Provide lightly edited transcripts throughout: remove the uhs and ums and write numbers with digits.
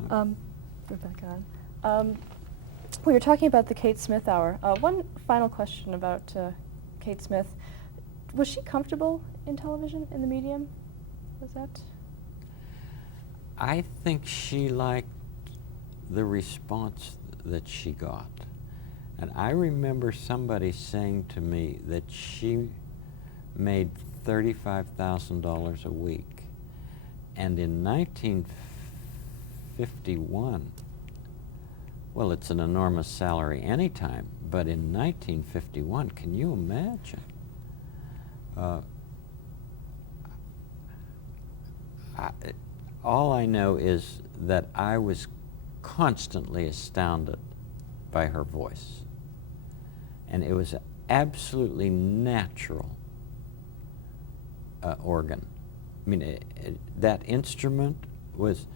We're back on. We were talking about the Kate Smith Hour. One final question about Kate Smith. Was she comfortable in television, in the medium? Was that? I think she liked the response that she got. And I remember somebody saying to me that she made $35,000 a week. And in 1951, well, it's an enormous salary anytime, but in 1951, can you imagine? All I know is that I was constantly astounded by her voice. And it was an absolutely natural organ. I mean, that instrument was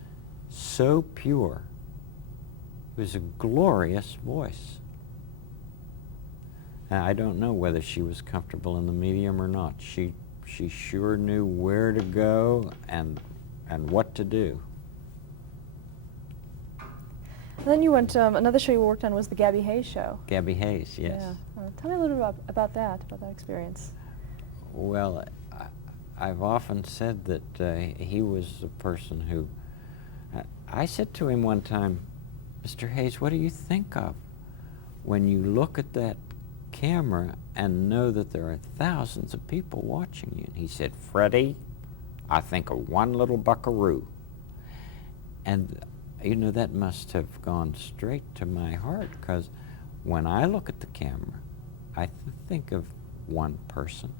so pure. It was a glorious voice. Now, I don't know whether she was comfortable in the medium or not. She sure knew where to go and what to do. And then you went, another show you worked on was the Gabby Hayes Show. Gabby Hayes, yes. Yeah. Tell me a little bit about that experience. Well, I've often said that he was a person who, I said to him one time, Mr. Hayes, what do you think of when you look at that camera and know that there are thousands of people watching you? And he said, Freddie, I think of one little buckaroo. And, you know, that must have gone straight to my heart, because when I look at the camera, I think of one person.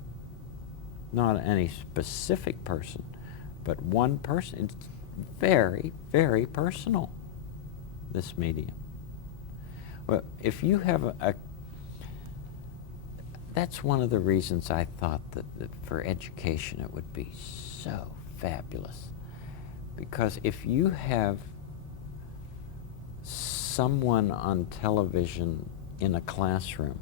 Not any specific person, but one person. It's very, very personal, this medium. Well, if you have that's one of the reasons I thought that for education it would be so fabulous. Because if you have someone on television in a classroom,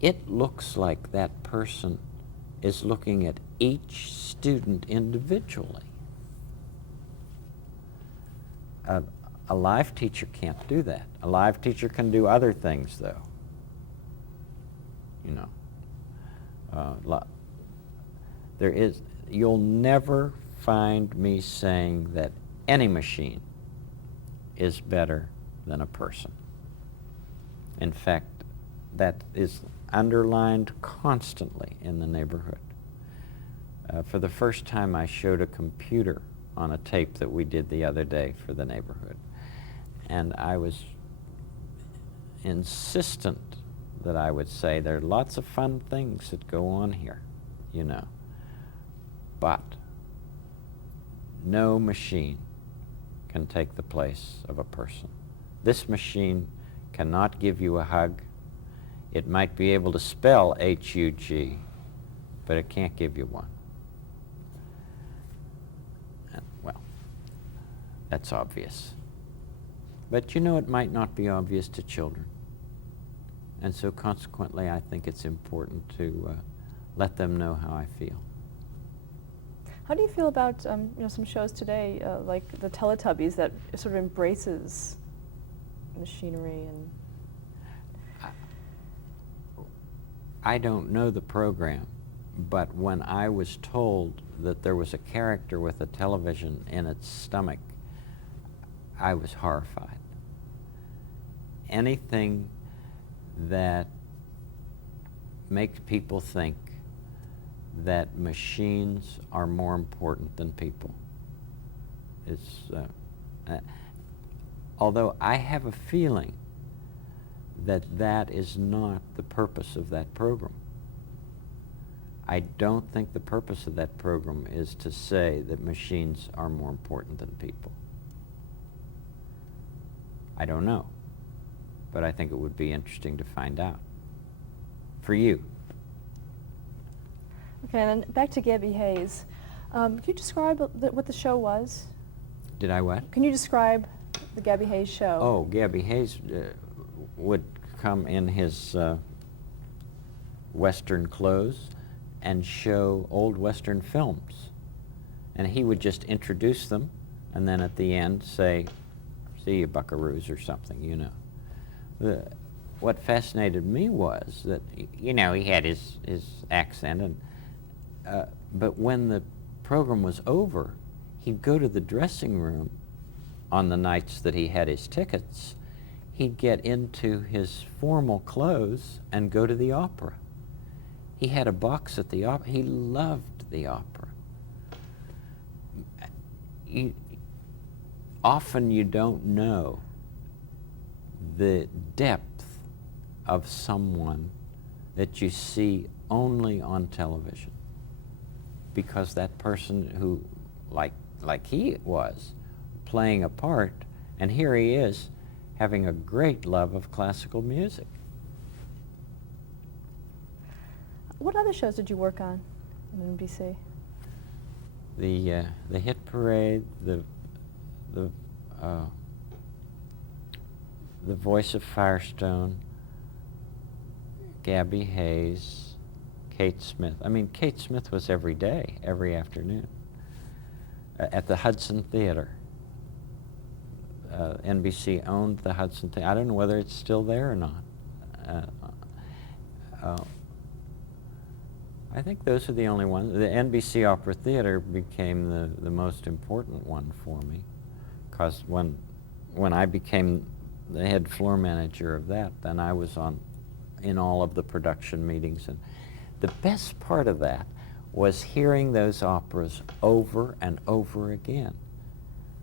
it looks like that person is looking at each student individually. A live teacher can't do that. A live teacher can do other things, though. You know, you'll never find me saying that any machine is better than a person. In fact, that is underlined constantly in the neighborhood. For the first time, I showed a computer on a tape that we did the other day for the neighborhood. And I was insistent that I would say there are lots of fun things that go on here, you know. But no machine can take the place of a person. This machine cannot give you a hug. It might be able to spell H-U-G, but it can't give you one. And, well, that's obvious. But you know, it might not be obvious to children. And so consequently, I think it's important to let them know how I feel. How do you feel about you know, some shows today, like the Teletubbies, that sort of embraces machinery and... I don't know the program, but when I was told that there was a character with a television in its stomach, I was horrified. Anything that makes people think that machines are more important than people is, although I have a feeling that that is not the purpose of that program. I don't think the purpose of that program is to say that machines are more important than people. I don't know, but I think it would be interesting to find out. For you. Okay, and then back to Gabby Hayes. Can you describe what the show was? Did I what? Can you describe the Gabby Hayes show? Oh, Gabby Hayes would come in his Western clothes and show old Western films. And he would just introduce them and then at the end say, "See you, buckaroos," or something, you know. What fascinated me was that, you know, he had his accent, and but when the program was over, he'd go to the dressing room on the nights that he had his tickets. He'd get into his formal clothes and go to the opera. He had a box at the opera. He loved the opera. Often you don't know the depth of someone that you see only on television, because that person who, like he was, playing a part, and here he is having a great love of classical music. What other shows did you work on in NBC? The Hit Parade, the Voice of Firestone, Gabby Hayes, Kate Smith. I mean, Kate Smith was every day, every afternoon, at the Hudson Theater. NBC owned the Hudson Theater. I don't know whether it's still there or not. I think those are the only ones. The NBC Opera Theater became the most important one for me, because when I became the head floor manager of that, then I was in all of the production meetings, and the best part of that was hearing those operas over and over again.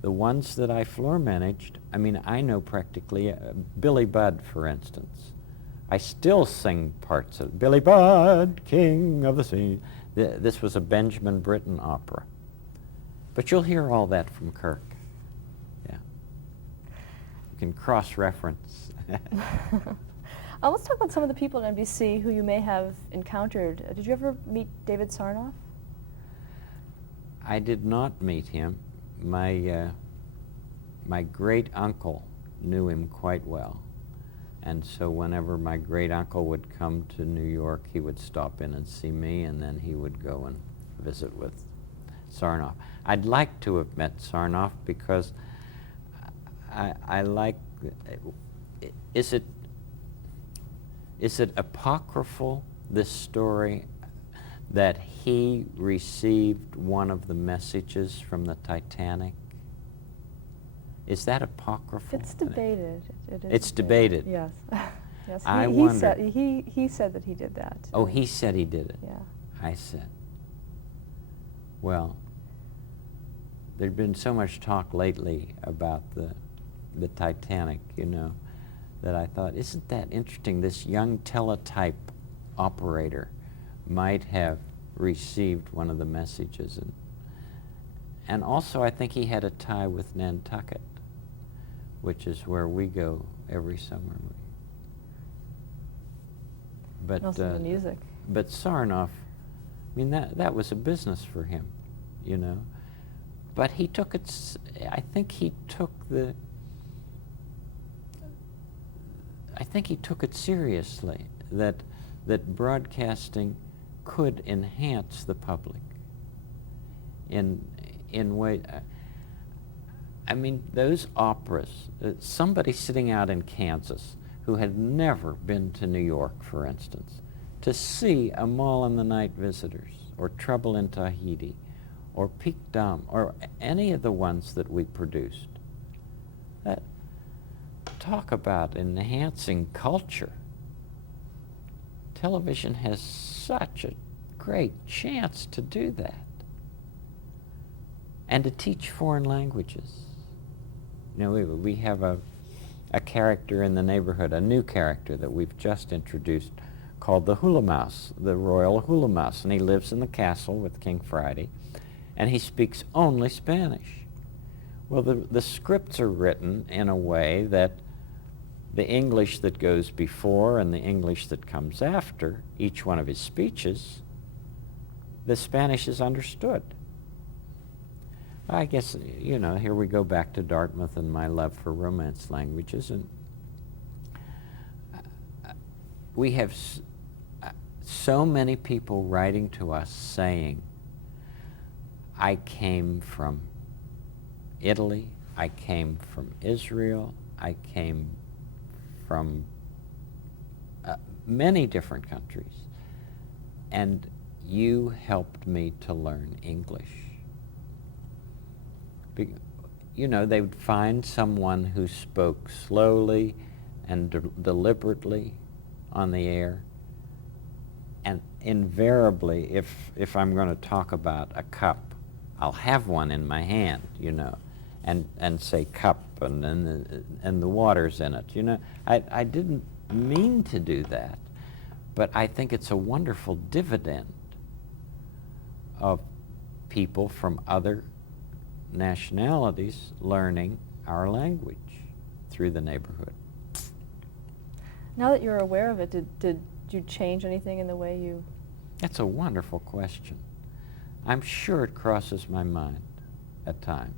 The ones that I floor managed, I mean, I know practically Billy Budd, for instance. I still sing parts of Billy Budd, King of the Sea. This was a Benjamin Britten opera. But you'll hear all that from Kirk. Yeah. You can cross-reference. Let's talk about some of the people at NBC who you may have encountered. Did you ever meet David Sarnoff? I did not meet him. My great uncle knew him quite well. And so whenever my great uncle would come to New York, he would stop in and see me, and then he would go and visit with Sarnoff. I'd like to have met Sarnoff because I like, is it apocryphal, this story, that he received one of the messages from the Titanic? Is that apocryphal? It's debated. It is It's debated. Yes. Yes. I He wonder. said he said that he did that. Oh, he said he did it. Yeah. I said. Well, there'd been so much talk lately about the Titanic, you know, that I thought, isn't that interesting? This young teletype operator might have received one of the messages. And also, I think he had a tie with Nantucket, which is where we go every summer. But And also the music. But Sarnoff, I mean, that was a business for him, you know. But he took it. I think he took it seriously, that broadcasting could enhance the public in way. I mean, those operas, somebody sitting out in Kansas who had never been to New York, for instance, to see Amal and the Night Visitors, or Trouble in Tahiti, or Pique Dame, or any of the ones that we produced. Talk about enhancing culture. Television has such a great chance to do that. And to teach foreign languages. You know, we have a character in the neighborhood, a new character that we've just introduced, called the Hula Mouse, the Royal Hula Mouse, and he lives in the castle with King Friday, and he speaks only Spanish. Well, the scripts are written in a way that the English that goes before and the English that comes after each one of his speeches, the Spanish is understood. I guess, you know, here we go back to Dartmouth and my love for Romance languages, and we have so many people writing to us saying, I came from Italy, I came from Israel, I came from many different countries, and you helped me to learn English. You know, they would find someone who spoke slowly and deliberately on the air, and invariably, if I'm going to talk about a cup, I'll have one in my hand, you know, and say cup, and the water's in it, you know. I didn't mean to do that, but I think it's a wonderful dividend of people from other nationalities learning our language through the neighborhood. Now that you're aware of it, did you change anything in the way you... That's a wonderful question. I'm sure it crosses my mind at times.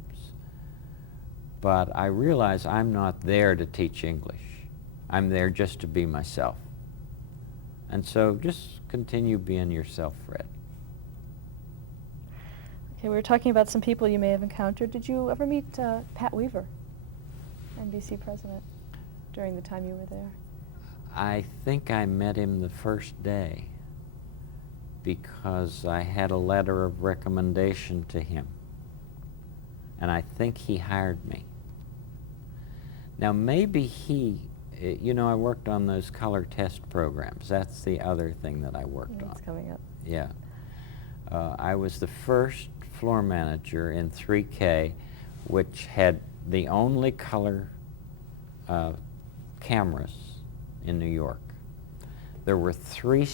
But I realize I'm not there to teach English. I'm there just to be myself. And so just continue being yourself, Fred. Okay, we were talking about some people you may have encountered. Did you ever meet Pat Weaver, NBC president, during the time you were there? I think I met him the first day because I had a letter of recommendation to him. And I think he hired me. Now maybe you know, I worked on those color test programs. That's the other thing that I worked on. It's coming up. Yeah. I was the first floor manager in 3K, which had the only color cameras in New York. There were 3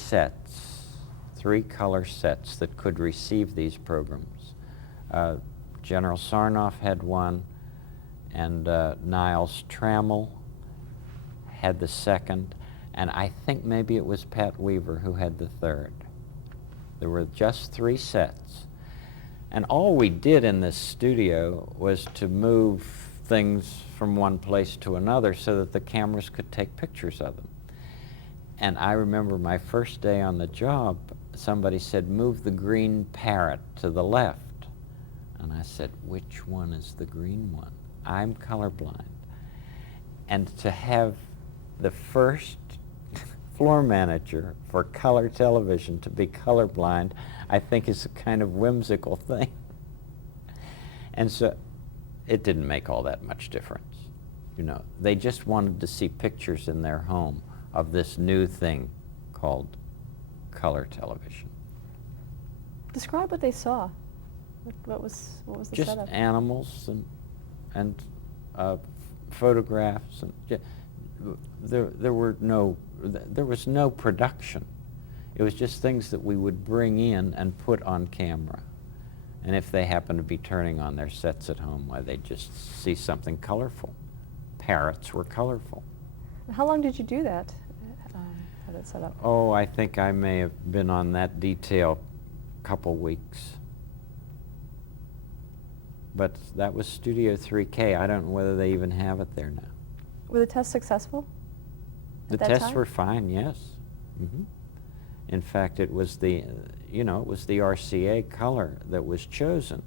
color sets that could receive these programs. General Sarnoff had one, and Niles Trammell had the second, and I think maybe it was Pat Weaver who had the third. There were just 3 sets. And all we did in this studio was to move things from one place to another so that the cameras could take pictures of them. And I remember my first day on the job, somebody said, "Move the green parrot to the left." And I said, "Which one is the green one? I'm colorblind." And to have the first floor manager for color television to be colorblind, I think is a kind of whimsical thing. And so it didn't make all that much difference. You know, they just wanted to see pictures in their home of this new thing called color television. Describe what they saw. What was the Just setup? animals and photographs, and there was no production. It was just things that we would bring in and put on camera. And if they happened to be turning on their sets at home, why, they'd just see something colorful. Parrots were colorful. How long did you do that? Have it set up? Oh, I think I may have been on that detail a couple weeks. But that was Studio 3K. I don't know whether they even have it there now. Were the tests successful? The at that tests time? were fine, yes. Mm-hmm. In fact, it was the RCA color that was chosen.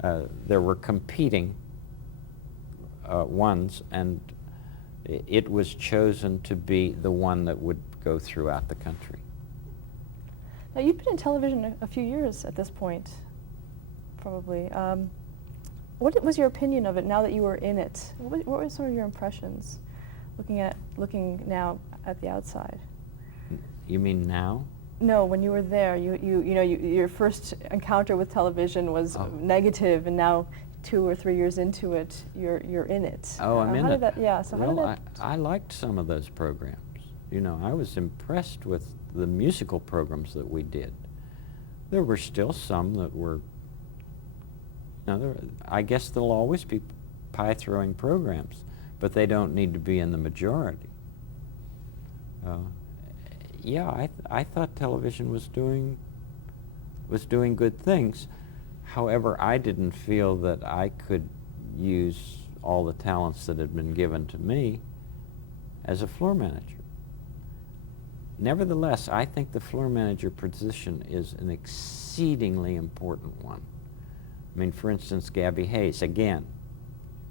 There were competing ones, and it was chosen to be the one that would go throughout the country. Now, you've been in television a few years at this point, probably. What was your opinion of it now that you were in it? What were some of your impressions, looking now at the outside? You mean now? No, when you were there, your first encounter with television was negative, and now 2 or 3 years into it, you're in it. Oh, I'm in how it. Did that, yeah. So how well, did that? I liked some of those programs. You know, I was impressed with the musical programs that we did. There were still some that were. I guess there'll always be pie-throwing programs, but they don't need to be in the majority. Yeah, I thought television was doing good things. However, I didn't feel that I could use all the talents that had been given to me as a floor manager. Nevertheless, I think the floor manager position is an exceedingly important one I mean, for instance, Gabby Hayes, again,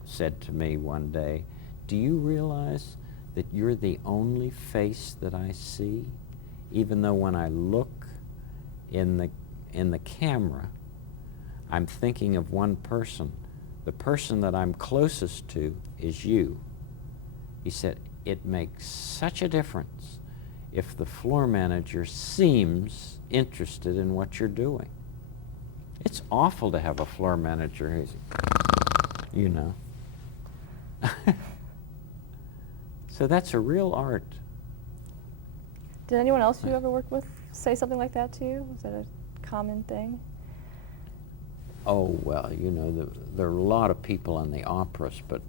said to me one day, "Do you realize that you're the only face that I see? Even though when I look in the camera, I'm thinking of one person. The person that I'm closest to is you." He said, "It makes such a difference if the floor manager seems interested in what you're doing." It's awful to have a floor manager who's, you know. So that's a real art. Did anyone else you ever worked with say something like that to you? Was that a common thing? Oh, well, you know, there are a lot of people in the operas, but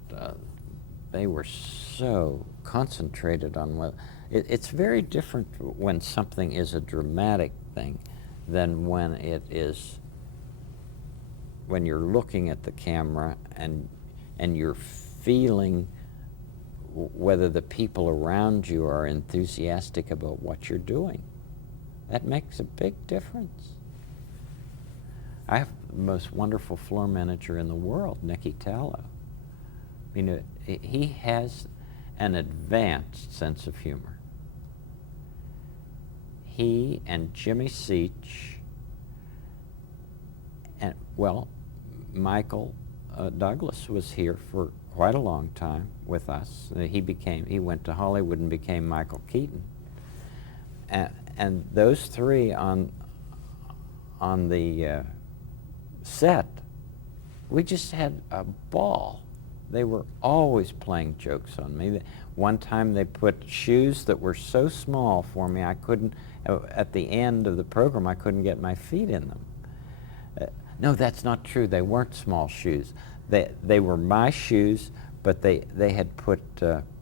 they were so concentrated on what... It's very different when something is a dramatic thing than when it is, when you're looking at the camera and you're feeling whether the people around you are enthusiastic about what you're doing. That makes a big difference. I have the most wonderful floor manager in the world, Nicky Tallow. You know, he has an advanced sense of humor. He and Jimmy Seach and, well, Michael Douglas was here for quite a long time with us. He went to Hollywood and became Michael Keaton. And those three on the set, we just had a ball. They were always playing jokes on me. One time they put shoes that were so small for me I couldn't, at the end of the program, I couldn't get my feet in them. No, that's not true. They weren't small shoes. They were my shoes, but they had put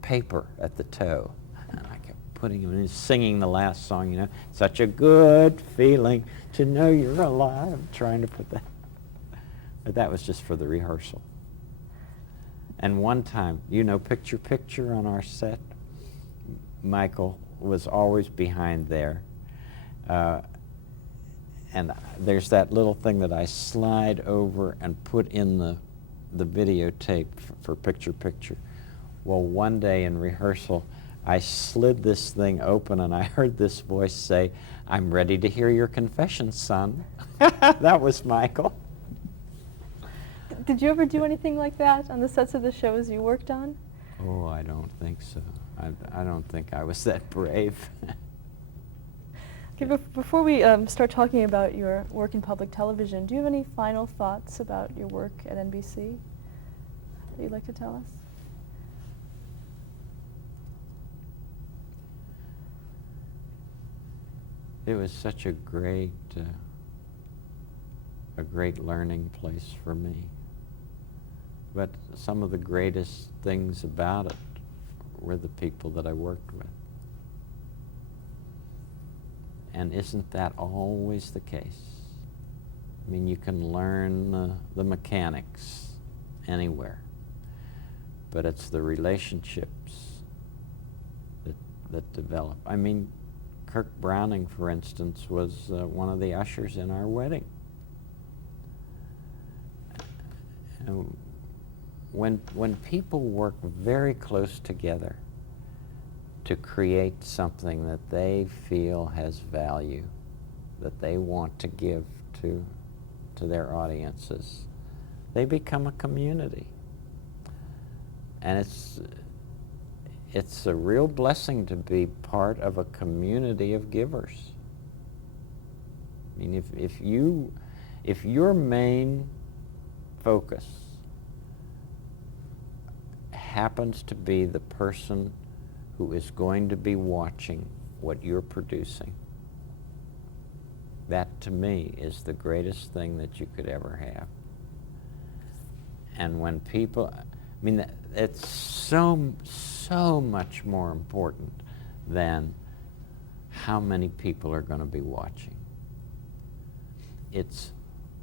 paper at the toe. And I kept putting them in, singing the last song, you know, "Such a good feeling to know you're alive," trying to put that. But that was just for the rehearsal. And one time, you know, picture on our set, Michael was always behind there. And there's that little thing that I slide over and put in the videotape for picture. Well, one day in rehearsal, I slid this thing open and I heard this voice say, "I'm ready to hear your confession, son." That was Michael. Did you ever do anything like that on the sets of the shows you worked on? Oh, I don't think so. I don't think I was that brave. Okay, before we start talking about your work in public television, do you have any final thoughts about your work at NBC that you'd like to tell us? It was such a great learning place for me. But some of the greatest things about it were the people that I worked with. And isn't that always the case? I mean, you can learn the mechanics anywhere, but it's the relationships that develop. I mean, Kirk Browning, for instance, was one of the ushers in our wedding. And when people work very close together to create something that they feel has value, that they want to give to their audiences, they become a community. And it's a real blessing to be part of a community of givers. I mean, if your main focus happens to be the person who is going to be watching what you're producing, that to me is the greatest thing that you could ever have. And when people, I mean, it's so much more important than how many people are going to be watching. It's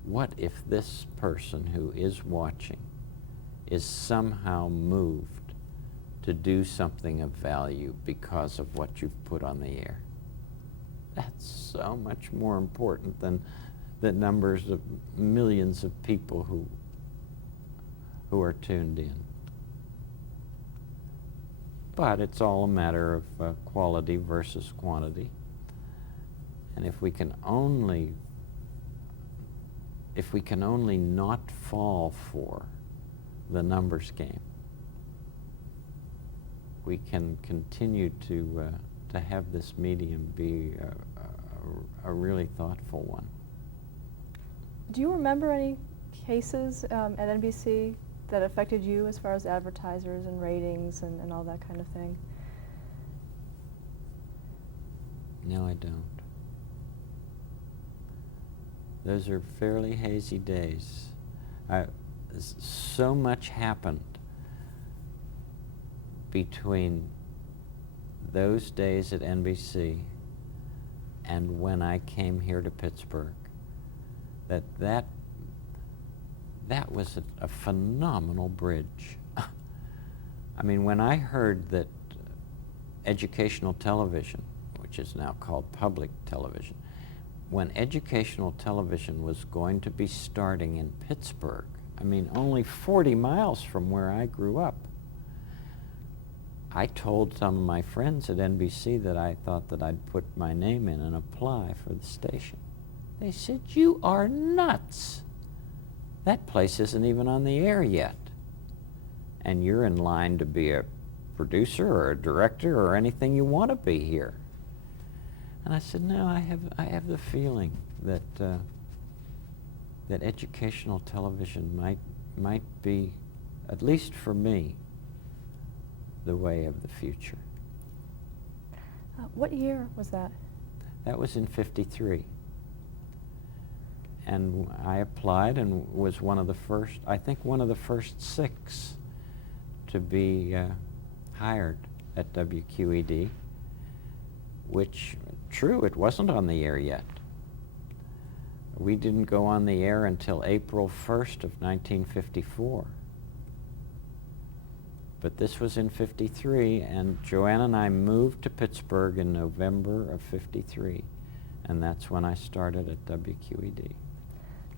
what if this person who is watching is somehow moved to do something of value because of what you've put on the air. That's so much more important than the numbers of millions of people who are tuned in. But it's all a matter of quality versus quantity. And if we can only not fall for the numbers game, we can continue to have this medium be a really thoughtful one. Do you remember any cases at NBC that affected you as far as advertisers and ratings and all that kind of thing? No, I don't. Those are fairly hazy days. So much happened between those days at NBC and when I came here to Pittsburgh that was a phenomenal bridge. I mean, when I heard that educational television, which is now called public television, when educational television was going to be starting in Pittsburgh, I mean, only 40 miles from where I grew up, I told some of my friends at NBC that I thought that I'd put my name in and apply for the station. They said, "You are nuts. That place isn't even on the air yet. And you're in line to be a producer or a director or anything you want to be here." And I said, "No, I have the feeling that that educational television might be, at least for me, the way of the future." What year was that? That was in '53. And I applied and was one of the first, I think one of the first 6 to be hired at WQED, which, true, it wasn't on the air yet. We didn't go on the air until April 1st of 1954. But this was in '53, and Joanne and I moved to Pittsburgh in November of '53, and that's when I started at WQED.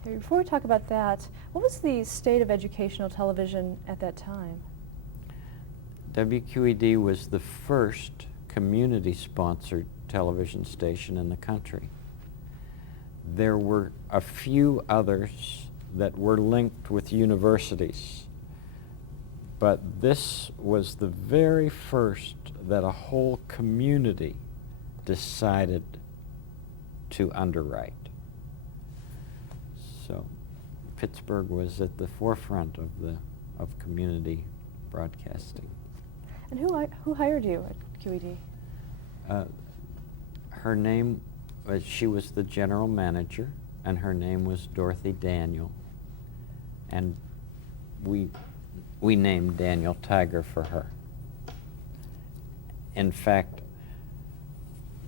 Okay, before we talk about that, what was the state of educational television at that time? WQED was the first community-sponsored television station in the country. There were a few others that were linked with universities, but this was the very first that a whole community decided to underwrite. So Pittsburgh was at the forefront of community broadcasting. And who hired you at QED? Her name was, she was the general manager, and her name was Dorothy Daniel. And we named Daniel Tiger for her. In fact,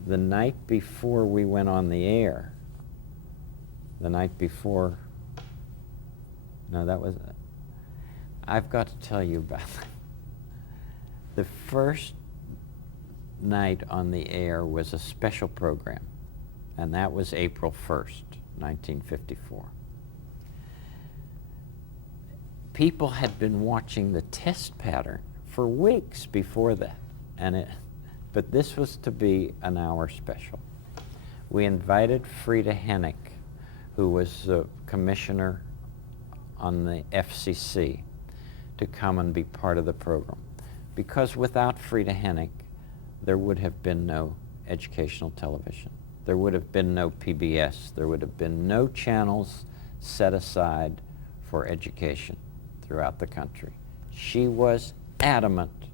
the night before we went on the air, I've got to tell you about that. The first night on the air was a special program, and that was April 1st, 1954. People had been watching the test pattern for weeks before that, but this was to be an hour special. We invited Frida Hennick, who was the commissioner on the FCC, to come and be part of the program. Because without Frida Hennick, there would have been no educational television. There would have been no PBS. There would have been no channels set aside for education throughout the country. She was adamant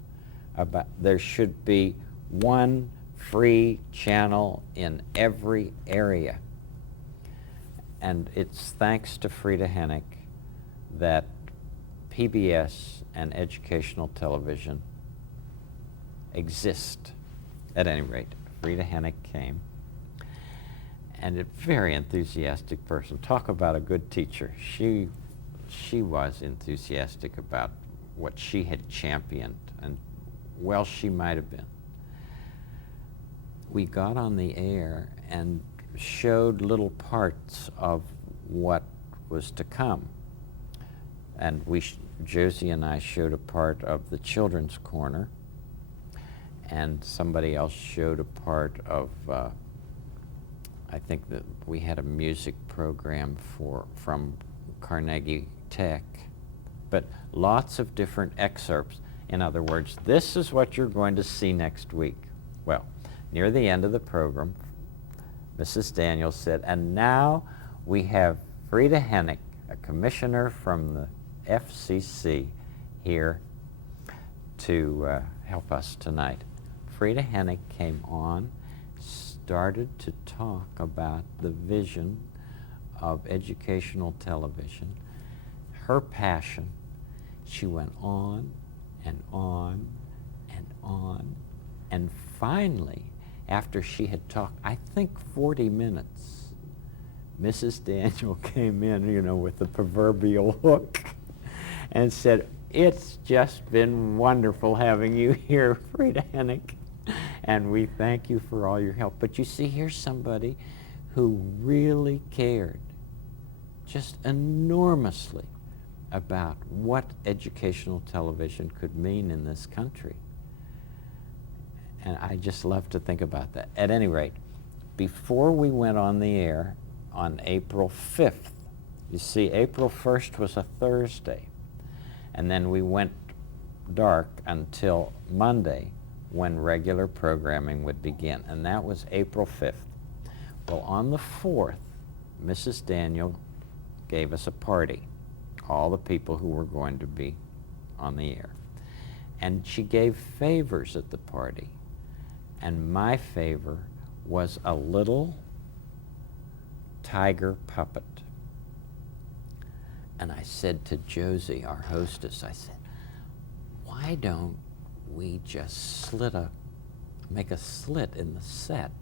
about there should be one free channel in every area. And it's thanks to Frida Hennick that PBS and educational television exist. At any rate, Frida Hennick came, and a very enthusiastic person. Talk about a good teacher. She was enthusiastic about what she had championed, and well, she might have been. We got on the air and showed little parts of what was to come. And Josie and I showed a part of the Children's Corner, and somebody else showed a part of, I think that we had a music program from Carnegie Tech, but lots of different excerpts. In other words, this is what you're going to see next week. Well, near the end of the program, Mrs. Daniels said, and now we have Frida Hennig, a commissioner from the FCC, here to help us tonight. Frida Hennig came on, started to talk about the vision of educational television, her passion. She went on and on and on, and finally, after she had talked, I think 40 minutes, Mrs. Daniel came in, you know, with the proverbial hook and said, "It's just been wonderful having you here, Frida Hennig, and we thank you for all your help." But you see, here's somebody who really cared just enormously about what educational television could mean in this country. And I just love to think about that. At any rate, before we went on the air on April 5th, you see, April 1st was a Thursday, and then we went dark until Monday when regular programming would begin, and that was April 5th. Well, on the 4th, Mrs. Daniel gave us a party, all the people who were going to be on the air. And she gave favors at the party. And my favor was a little tiger puppet. And I said to Josie, our hostess, I said, why don't we just make a slit in the set,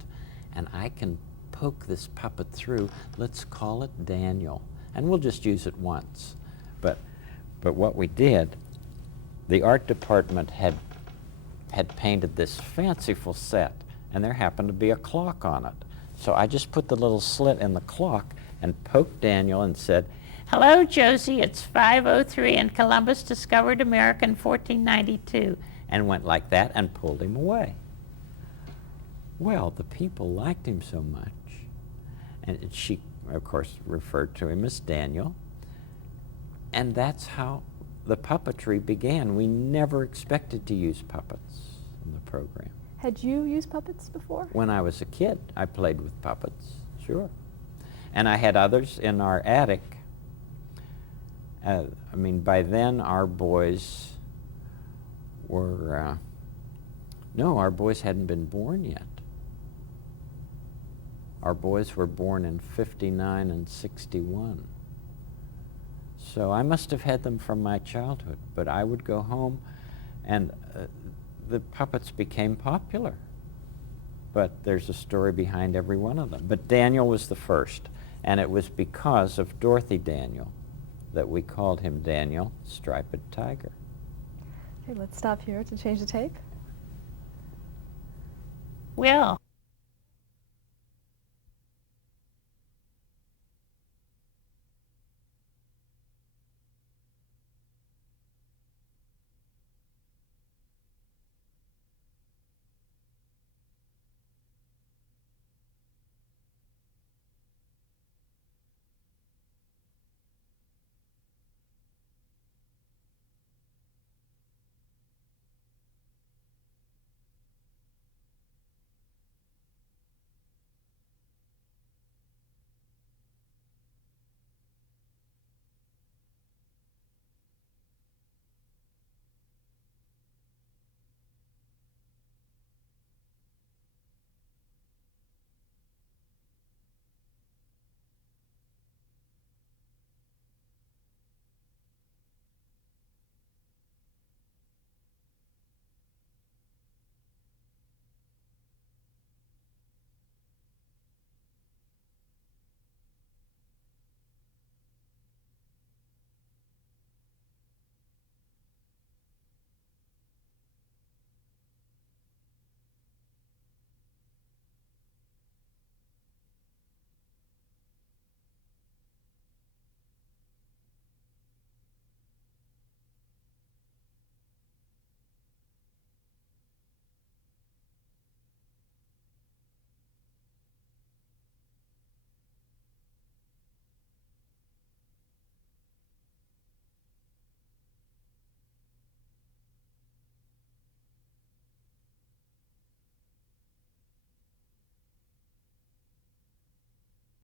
and I can poke this puppet through. Let's call it Daniel. And we'll just use it once. But what we did, the art department had painted this fanciful set, and there happened to be a clock on it. So I just put the little slit in the clock and poked Daniel and said, "Hello, Josie, it's 5:03 and Columbus discovered America in 1492, and went like that and pulled him away. Well, the people liked him so much, and she, of course, referred to him as Daniel, and that's how the puppetry began. We never expected to use puppets in the program. Had you used puppets before? When I was a kid, I played with puppets, sure. And I had others in our attic. By then our boys were, no, our boys hadn't been born yet. Our boys were born in 59 and 61. So I must have had them from my childhood, but I would go home and the puppets became popular. But there's a story behind every one of them. But Daniel was the first, and it was because of Dorothy Daniel that we called him Daniel Striped Tiger. Okay, let's stop here to change the tape. Well,